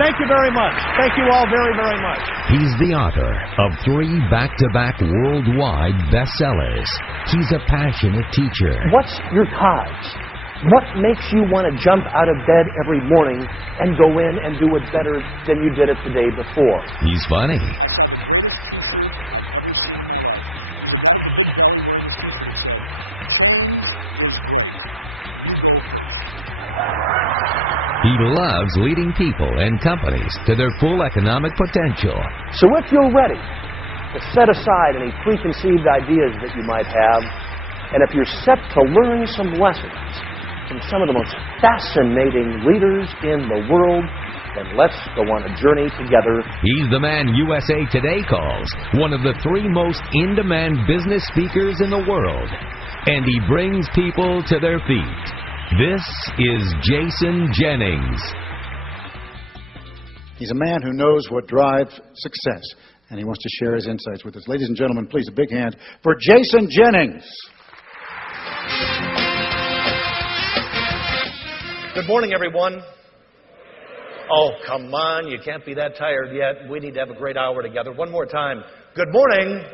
Thank you very much. Thank you all very, very much. He's the author of 3 back-to-back worldwide bestsellers. He's a passionate teacher. What's your cause? What makes you want to jump out of bed every morning and go in and do it better than you did it the day before? He's funny. I saw the greatest T-shirt I've ever seen in my life. There was a guy with a big belly wearing this T-shirt that said, "Change is great. You go first." He loves leading people and companies to their full economic potential. So if you're ready to set aside any preconceived ideas that you might have, and if you're set to learn some lessons from some of the most fascinating leaders in the world, then let's go on a journey together. He's the man USA Today calls one of the 3 most in-demand business speakers in the world. And he brings people to their feet. This is Jason Jennings. He's a man who knows what drives success, and he wants to share his insights with us. Ladies and gentlemen, please, a big hand for Jason Jennings. Good morning, everyone. Oh, come on. You can't be that tired yet. We need to have a great hour together. One more time. Good morning.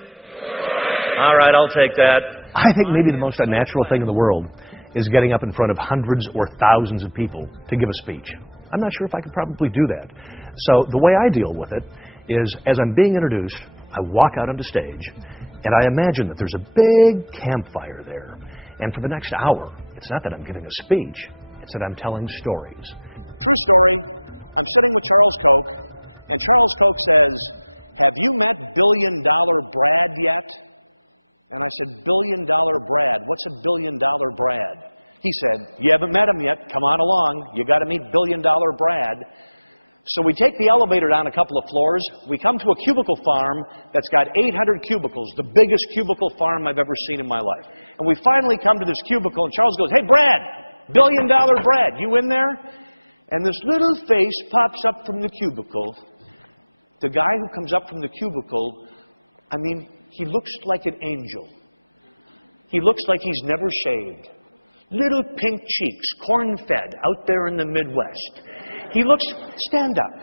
All right, I'll take that. I think maybe the most unnatural thing in the world is getting up in front of hundreds or thousands of people to give a speech. I'm not sure if I could probably do that. So the way I deal with it is, as I'm being introduced, I walk out onto stage, and I imagine that there's a big campfire there. And for the next hour, it's not that I'm giving a speech, it's that I'm telling stories. True story. I'm sitting with Charles Koch, and Charles Koch says, "Have you met $1 billion Brad yet?" And I said, $1 billion Brad? What's a $1 billion Brad? He said, "You haven't met him yet. Come on along. You got to meet $1 billion Brad." So we take the elevator down a couple of floors. We come to a cubicle farm that's got 800 cubicles, the biggest cubicle farm I've ever seen in my life. And we finally come to this cubicle, and Charles goes, "Hey, Brad, $1 billion Brad, you in there?" And this little face pops up from the cubicle. The guy who comes up from the cubicle, I mean, he looks like an angel. He looks like he's never shaved. Little pink cheeks, corn-fed, out there in the Midwest. He looks... Stand up.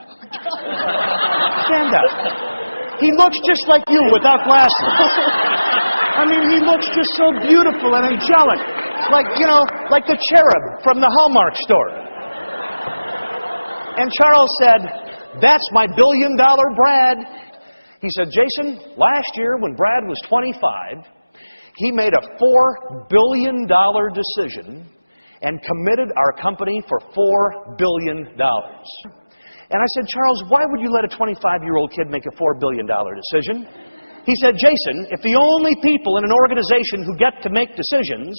Stand up. He looks just like you without glasses. I mean, he looks just so beautiful and angelic. Like, you know, like the cherub from the Hallmark store. And Charles said, "That's my $1 billion Brad." He said, "Jason, last year when Brad was 25, he made a $4 billion decision and committed our company for $4 billion. And I said, "Charles, why would you let a 25-year-old kid make a $4 billion decision?" He said, "Jason, if the only people in an organization who get to make decisions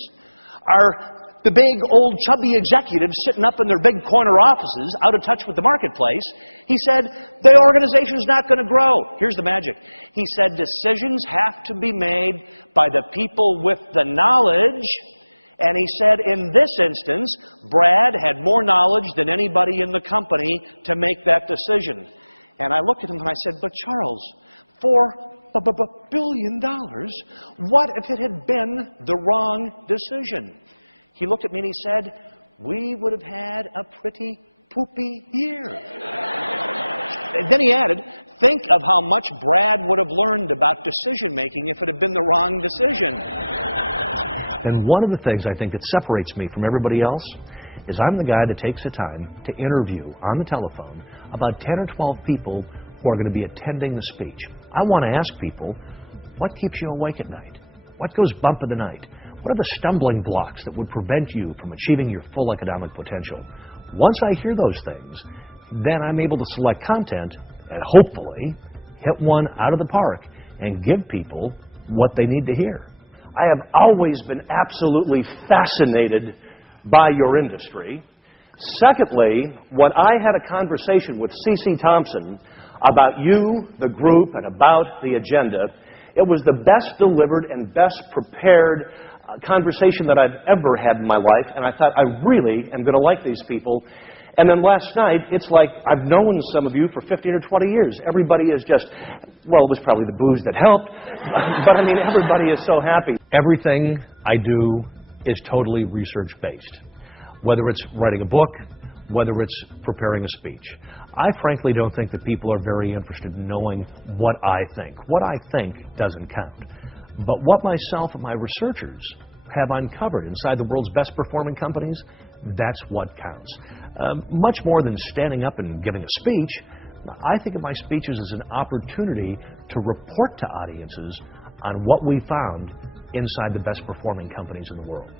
are the big, old, chubby executives sitting up in their big corner offices, out of touch with the marketplace," he said, "the organization's not going to grow." Here's the magic. He said, "Decisions have to be made by the people with the knowledge." And he said, in this instance, Brad had more knowledge than anybody in the company to make that decision. And I looked at him and I said, "But Charles, $4 billion, what if it had been the wrong decision?" He looked at me and he said, "We would have had a pretty poopy year." And then he added, "Think of how much Brad would have learned about decision making if it had been the wrong decision." And one of the things I think that separates me from everybody else is I'm the guy that takes the time to interview on the telephone about 10 or 12 people who are going to be attending the speech. I want to ask people, what keeps you awake at night? What goes bump in the night? What are the stumbling blocks that would prevent you from achieving your full economic potential? Once I hear those things, then I'm able to select content and hopefully hit one out of the park and give people what they need to hear. I have always been absolutely fascinated by your industry. Secondly, when I had a conversation with C.C. Thompson about you, the group, and about the agenda, it was the best delivered and best prepared conversation that I've ever had in my life, and I thought, I really am going to like these people. And then last night, it's like I've known some of you for 15 or 20 years. Everybody is just, well, it was probably the booze that helped, but I mean, everybody is so happy. Everything I do is totally research-based. Whether it's writing a book, whether it's preparing a speech. I frankly don't think that people are very interested in knowing what I think. What I think doesn't count. But what myself and my researchers have uncovered inside the world's best performing companies, that's what counts. Much more than standing up and giving a speech, I think of my speeches as an opportunity to report to audiences on what we found inside the best performing companies in the world.